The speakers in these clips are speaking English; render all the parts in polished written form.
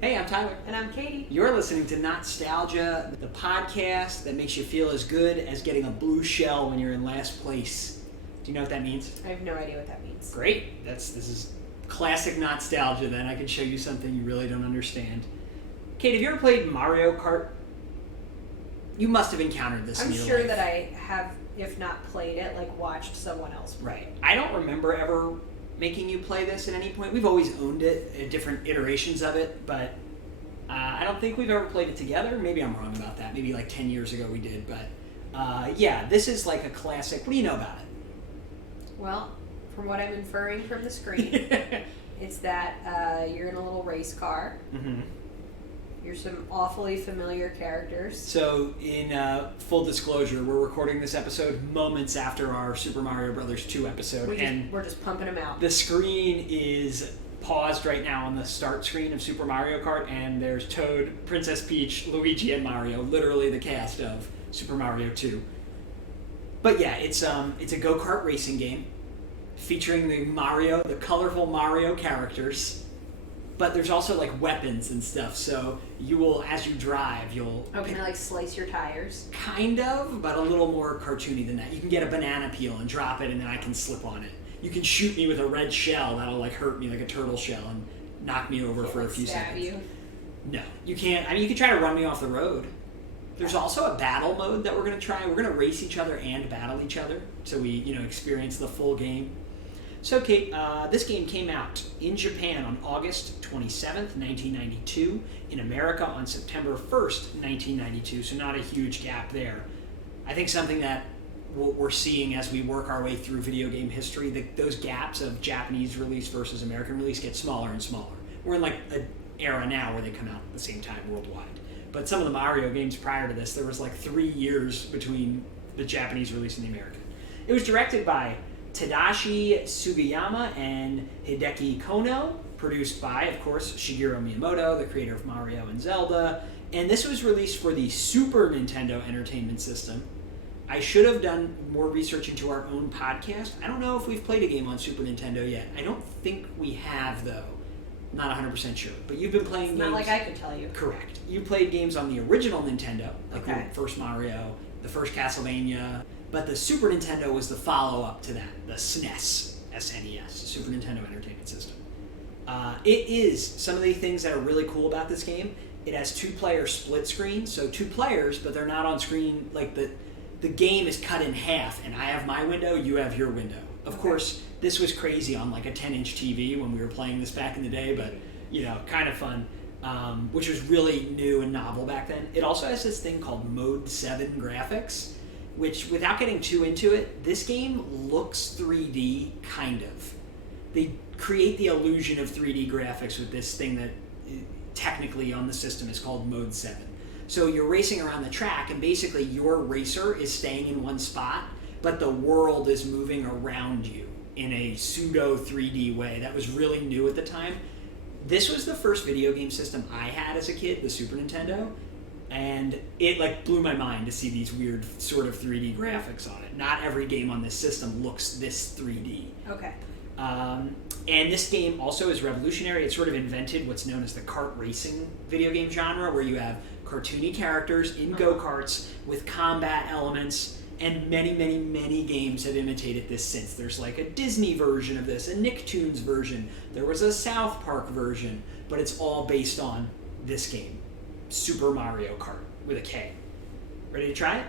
Hey, I'm Tyler. And I'm Katie. You're listening to Not-Stalgia, the podcast that makes you feel as good as getting a blue shell when you're in last place. Do you know what that means? I have no idea what that means. Great. This is classic Not-Stalgia then. I can show you something you really don't understand. Kate, have you ever played Mario Kart? You must have encountered this in your life. I'm sure that I have, if not played it, like watched someone else play Right. I don't remember ever making you play this at any point. We've always owned it, different iterations of it, but I don't think we've ever played it together. Maybe I'm wrong about that. Maybe like 10 years ago we did, but yeah, this is like a classic. What do you know about it? Well, from what I'm inferring from the screen, it's that you're in a little race car. Mm-hmm. You're some awfully familiar characters. So, in full disclosure, we're recording this episode moments after our Super Mario Brothers 2 episode, We're just pumping them out. The screen is paused right now on the start screen of Super Mario Kart, and there's Toad, Princess Peach, Luigi, and Mario, literally the cast of Super Mario 2. But yeah, it's a go-kart racing game featuring the colorful Mario characters. But there's also like weapons and stuff, so you will, as you drive, you'll... Oh, can I like slice your tires? Kind of, but a little more cartoony than that. You can get a banana peel and drop it, and then I can slip on it. You can shoot me with a red shell that'll like hurt me like a turtle shell and knock me over for a few seconds. You? No, you can't. I mean, you can try to run me off the road. There's also a battle mode that we're going to try. We're going to race each other and battle each other, so we experience the full game. So, Kate, this game came out in Japan on August 27th, 1992, in America on September 1st, 1992, so not a huge gap there. I think something that we're seeing as we work our way through video game history, those gaps of Japanese release versus American release get smaller and smaller. We're in like an era now where they come out at the same time worldwide. But some of the Mario games prior to this, there was like 3 years between the Japanese release and the American. It was directed by Tadashi Sugiyama and Hideki Kono, produced by, of course, Shigeru Miyamoto, the creator of Mario and Zelda, and this was released for the Super Nintendo Entertainment System. I should have done more research into our own podcast. I don't know if we've played a game on Super Nintendo yet. I don't think we have, though. Not 100% sure. But you've been playing games... Not like I could tell you. Correct. You played games on the original Nintendo, like okay. The first Mario, the first Castlevania... But the Super Nintendo was the follow-up to that, the SNES, S-N-E-S, Super Nintendo Entertainment System. It is some of the things that are really cool about this game. It has two-player split screen, so 2 players, but they're not on screen. Like the game is cut in half, and I have my window, you have your window. Of course, this was crazy on like a 10-inch TV when we were playing this back in the day, but kind of fun, which was really new and novel back then. It also has this thing called Mode 7 graphics, which, without getting too into it, this game looks 3D, kind of. They create the illusion of 3D graphics with this thing that technically on the system is called Mode 7. So you're racing around the track, and basically your racer is staying in one spot, but the world is moving around you in a pseudo 3D way. That was really new at the time. This was the first video game system I had as a kid, the Super Nintendo. And it like blew my mind to see these weird sort of 3D graphics on it. Not every game on this system looks this 3D. Okay. And this game also is revolutionary. It sort of invented what's known as the kart racing video game genre, where you have cartoony characters in go-karts with combat elements, and many, many, many games have imitated this since. There's like a Disney version of this, a Nicktoons version. There was a South Park version, but it's all based on this game. Super Mario Kart with a K. Ready to try it?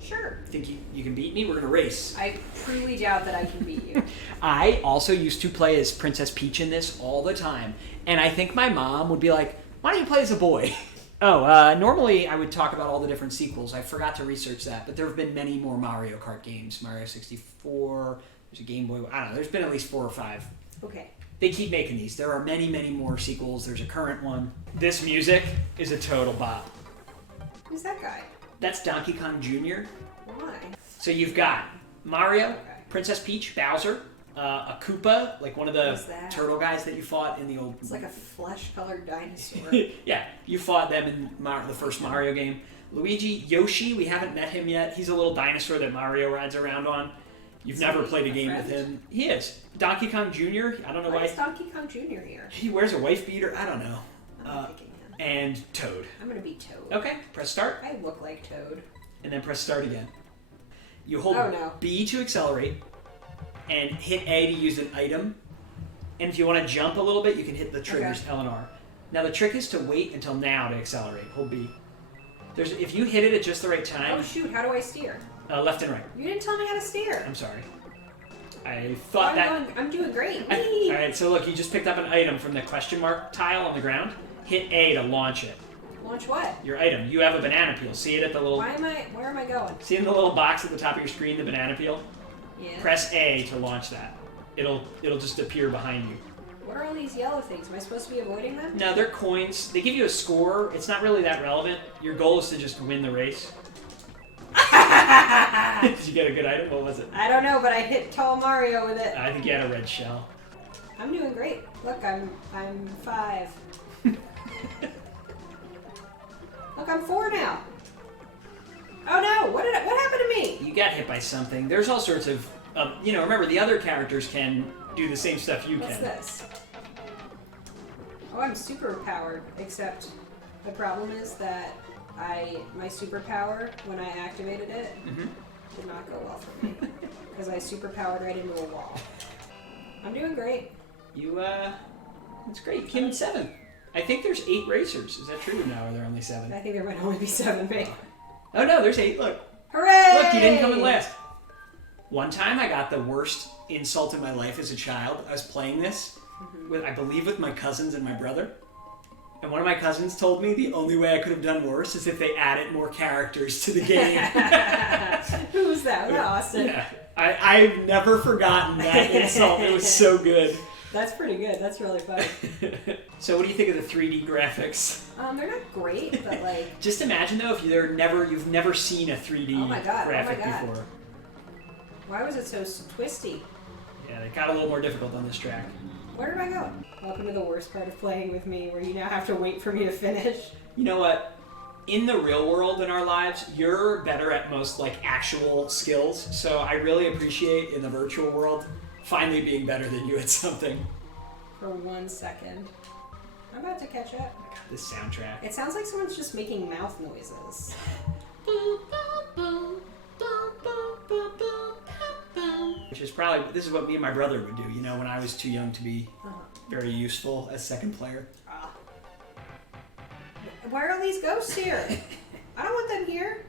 Sure. Think you can beat me? We're going to race. I truly doubt that I can beat you. I also used to play as Princess Peach in this all the time. And I think my mom would be like, why don't you play as a boy? Normally I would talk about all the different sequels. I forgot to research that. But there have been many more Mario Kart games. Mario 64, there's a Game Boy. I don't know. There's been at least 4 or 5. Okay. They keep making these. There are many, many more sequels. There's a current one. This music is a total bop. Who's that guy? That's Donkey Kong Jr. Why? So you've got Mario, Princess Peach, Bowser, a Koopa, like one of the turtle guys that you fought in the old... It's like a flesh-colored dinosaur. Yeah, you fought them in the first Mario game. Luigi, Yoshi, we haven't met him yet. He's a little dinosaur that Mario rides around on. You've never played a game with him. He is. Donkey Kong Jr., I don't know why. Why is Donkey Kong Jr. here? He wears a wife beater. I don't know. I'm picking him. And Toad. I'm gonna be Toad. Okay, press start. I look like Toad. And then press start again. You hold no. B to accelerate, and hit A to use an item. And if you want to jump a little bit, you can hit the triggers L and R. Now the trick is to wait until now to accelerate. Hold B. If you hit it at just the right time... Oh shoot, how do I steer? Left and right. You didn't tell me how to steer. I'm sorry. I thought I'm doing great. Alright, so look, you just picked up an item from the question mark tile on the ground. Hit A to launch it. Launch what? Your item. You have a banana peel. See it at the little... Where am I going? See in the little box at the top of your screen, the banana peel? Yeah. Press A to launch that. It'll just appear behind you. What are all these yellow things? Am I supposed to be avoiding them? No, they're coins. They give you a score. It's not really that relevant. Your goal is to just win the race. Did you get a good item? What was it? I don't know, but I hit Tall Mario with it. I think you had a red shell. I'm doing great. Look, I'm 5. Look, I'm 4 now. Oh no! What happened to me? You got hit by something. There's all sorts of, remember the other characters can do the same stuff you What's can. this? Oh, I'm super powered, except the problem is that my superpower, when I activated it, did not go well for me. Because I superpowered right into a wall. I'm doing great. That's great. You came in 7th. I think there's 8 racers. Is that true? No, are there only 7? I think there might only be 7, babe. Oh no, there's 8. Look. Hooray! Look, you didn't come in last. One time I got the worst insult in my life as a child. I was playing this, I believe with my cousins and my brother. And one of my cousins told me the only way I could have done worse is if they added more characters to the game. Who was that? Was that Austin? Yeah. I've never forgotten that insult. It was so good. That's pretty good. That's really funny. So what do you think of the 3D graphics? They're not great, but like... Just imagine though if you've never seen a 3D graphic before. Why was it so twisty? Yeah, it got a little more difficult on this track. Where did I go? Welcome to the worst part of playing with me, where you now have to wait for me to finish. You know what? In the real world in our lives, you're better at most like actual skills. So I really appreciate in the virtual world finally being better than you at something. For 1 second. I'm about to catch up. Oh my God, this soundtrack. It sounds like someone's just making mouth noises. Which is probably, this is what me and my brother would do, when I was too young to be very useful as second player. Why are all these ghosts here? I don't want them here.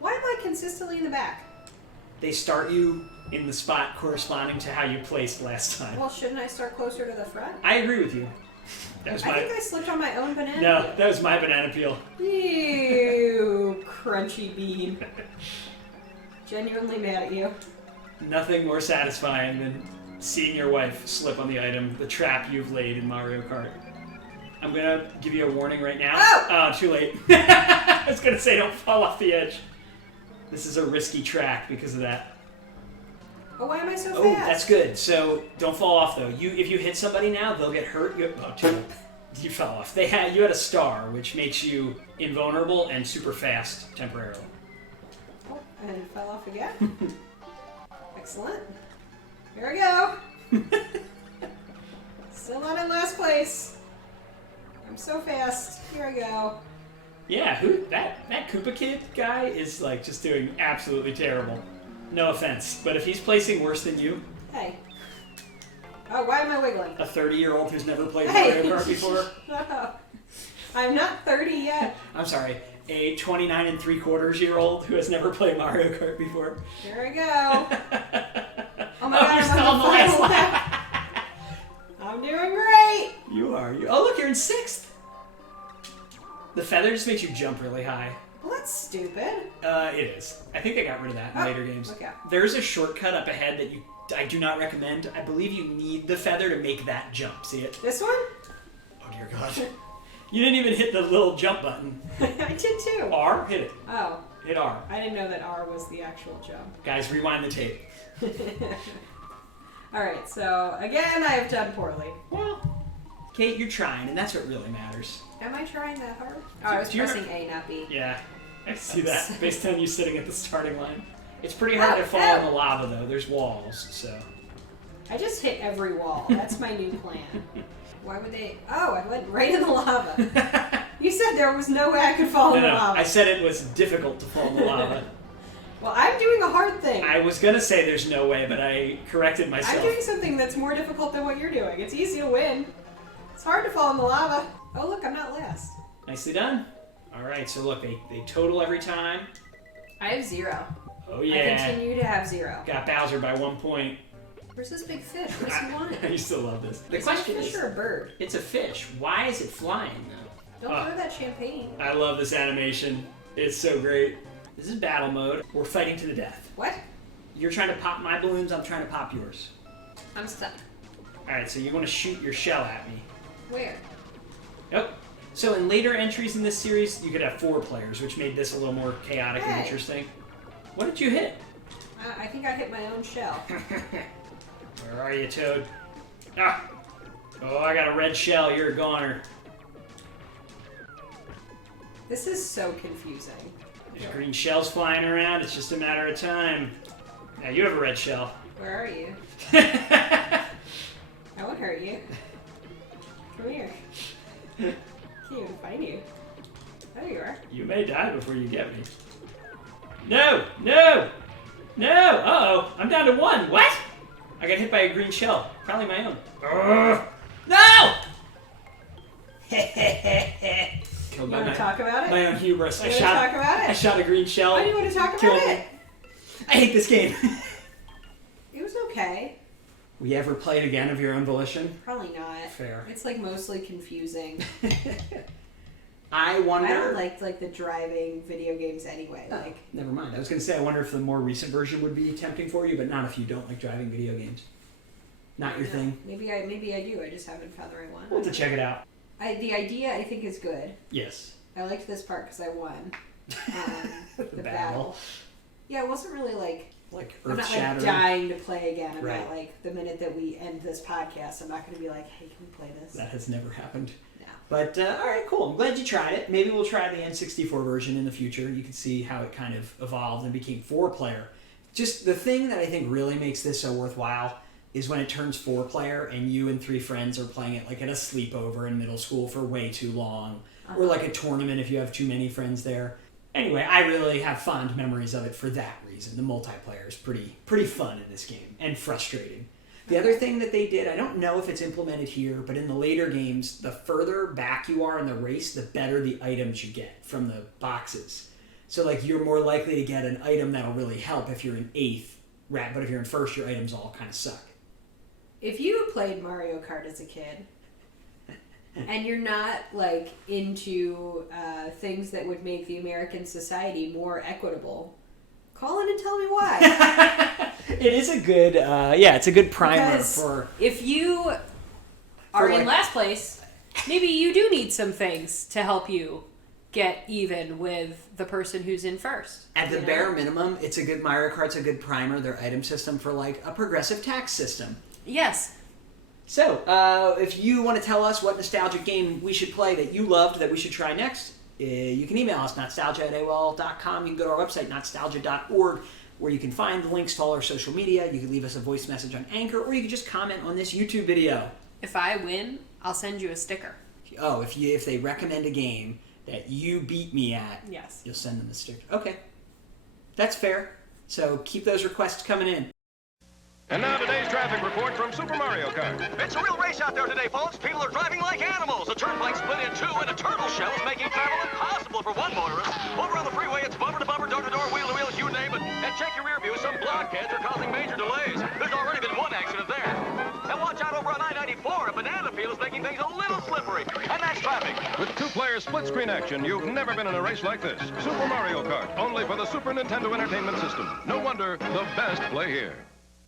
Why am I consistently in the back? They start you in the spot corresponding to how you placed last time. Well, shouldn't I start closer to the front? I agree with you. I think I slipped on my own banana No, peel. that was my banana peel. Ew, crunchy bean. Genuinely mad at you. Nothing more satisfying than seeing your wife slip on the item, the trap you've laid in Mario Kart. I'm gonna give you a warning right now. Oh, too late. I was gonna say don't fall off the edge. This is a risky track because of that. Oh, why am I so fast? Oh, that's good. So don't fall off though. If you hit somebody now, they'll get hurt. You fell off. You had a star, which makes you invulnerable and super fast temporarily. Oh, and fell off again. Excellent. Here we go. Still not in last place. I'm so fast. Here I go. Yeah, that Koopa Kid guy is like just doing absolutely terrible. No offense, but if he's placing worse than you, hey. Oh, why am I wiggling? a 30-year-old who's never played Mario Kart before. No. I'm not 30 yet. I'm sorry, a 29 3/4-year-old who has never played Mario Kart before. Here we go. Oh my God, you're I'm still on the last final lap. I'm doing great. You are. Oh, look, you're in 6th. The feather just makes you jump really high. Well, that's stupid. It is. I think they got rid of that in later games. Okay. There's a shortcut up ahead that I do not recommend. I believe you need the feather to make that jump. See it? This one? Oh dear God. You didn't even hit the little jump button. I did too. R? Hit it. Oh. Hit R. I didn't know that R was the actual jump. Guys, rewind the tape. Alright, so again, I have done poorly. Well, Kate, you're trying, and that's what really matters. Am I trying that hard? Oh, I was pressing A, not B. Yeah, I see that, based on you sitting at the starting line. It's pretty hard to fall in the lava, though. There's walls, so... I just hit every wall. That's my new plan. Why would they? Oh, I went right in the lava. You said there was no way I could fall in the lava. I said it was difficult to fall in the lava. Well, I'm doing a hard thing. I was going to say there's no way, but I corrected myself. I'm doing something that's more difficult than what you're doing. It's easy to win. It's hard to fall in the lava. Oh, look, I'm not last. Nicely done. All right, so look, they total every time. I have 0. Oh, yeah. I continue to have 0. Got Bowser by 1 point. Where's this big fish? What does he want? I still love this. The Is question it a fish is, or a bird? it's a fish. Why is it flying, though? Don't throw that champagne. I love this animation. It's so great. This is battle mode. We're fighting to the death. What? You're trying to pop my balloons, I'm trying to pop yours. I'm stuck. Alright, so you want to shoot your shell at me. Where? Yep. So in later entries in this series, you could have 4 players, which made this a little more chaotic and interesting. What did you hit? I think I hit my own shell. Where are you, Toad? Ah! Oh, I got a red shell. You're a goner. This is so confusing. There's green shells flying around. It's just a matter of time. Now you have a red shell. Where are you? I won't hurt you. Come here. Can't even find you. There you are. You may die before you get me. No! No! No! Uh-oh. I'm down to 1. What? I got hit by a green shell. Probably my own. No! Killed You want to talk about it? my own hubris. You want to talk about it? I shot a green shell. Why do you want to talk about Killed it? me. I hate this game. It was okay. Will you ever play it again of your own volition? Probably not. Fair. It's like mostly confusing. I wonder. I don't like the driving video games anyway. Oh, Like, never mind. I was going to say, I wonder if the more recent version would be tempting for you, but not if you don't like driving video games. Not your thing. Maybe I do. I just haven't found the right one. We'll have to check it out. The idea I think is good. Yes. I liked this part because I won. The battle. Yeah, it wasn't really like I'm not like earth-shattering. dying to play again. I'm Right. not like the minute that we end this podcast, I'm not going to be like, hey, can we play this? That has never happened. No. But, all right, cool. I'm glad you tried it. Maybe we'll try the N64 version in the future. You can see how it kind of evolved and became 4-player. Just the thing that I think really makes this so worthwhile is when it turns 4-player and you and 3 friends are playing it like at a sleepover in middle school for way too long. Or like a tournament if you have too many friends there. Anyway, I really have fond memories of it for that reason. The multiplayer is pretty fun in this game and frustrating. The other thing that they did, I don't know if it's implemented here, but in the later games, the further back you are in the race, the better the items you get from the boxes. So like you're more likely to get an item that'll really help if you're in 8th, but if you're in 1st, your items all kind of suck. If you played Mario Kart as a kid, and you're not like into things that would make the American society more equitable, call in and tell me why. It is a good, it's a good primer Because for. if you are in last place, maybe you do need some things to help you get even with the person who's in 1st. At the bare minimum, it's a good Mario Kart's a good primer. Their item system for like a progressive tax system. Yes. So, if you want to tell us what nostalgic game we should play that you loved that we should try next, you can email us, nostalgia@aol.com. You can go to our website, nostalgia.org, where you can find the links to all our social media. You can leave us a voice message on Anchor, or you can just comment on this YouTube video. If I win, I'll send you a sticker. Oh, if they recommend a game that you beat me at, Yes. you'll send them a sticker. Okay. That's fair. So keep those requests coming in. And now today's traffic report from Super Mario Kart. It's a real race out there today, folks. People are driving like animals. The turnpike split in 2, and a turtle shell is making travel impossible for one motorist. Over on the freeway, it's bumper to bumper, door to door, wheel to wheel, you name it. And check your rear view. Some blockheads are causing major delays. There's already been one accident there. And watch out over on I-94. A banana peel is making things a little slippery. And that's traffic. With 2-player split-screen action, you've never been in a race like this. Super Mario Kart, only for the Super Nintendo Entertainment System. No wonder the best play here.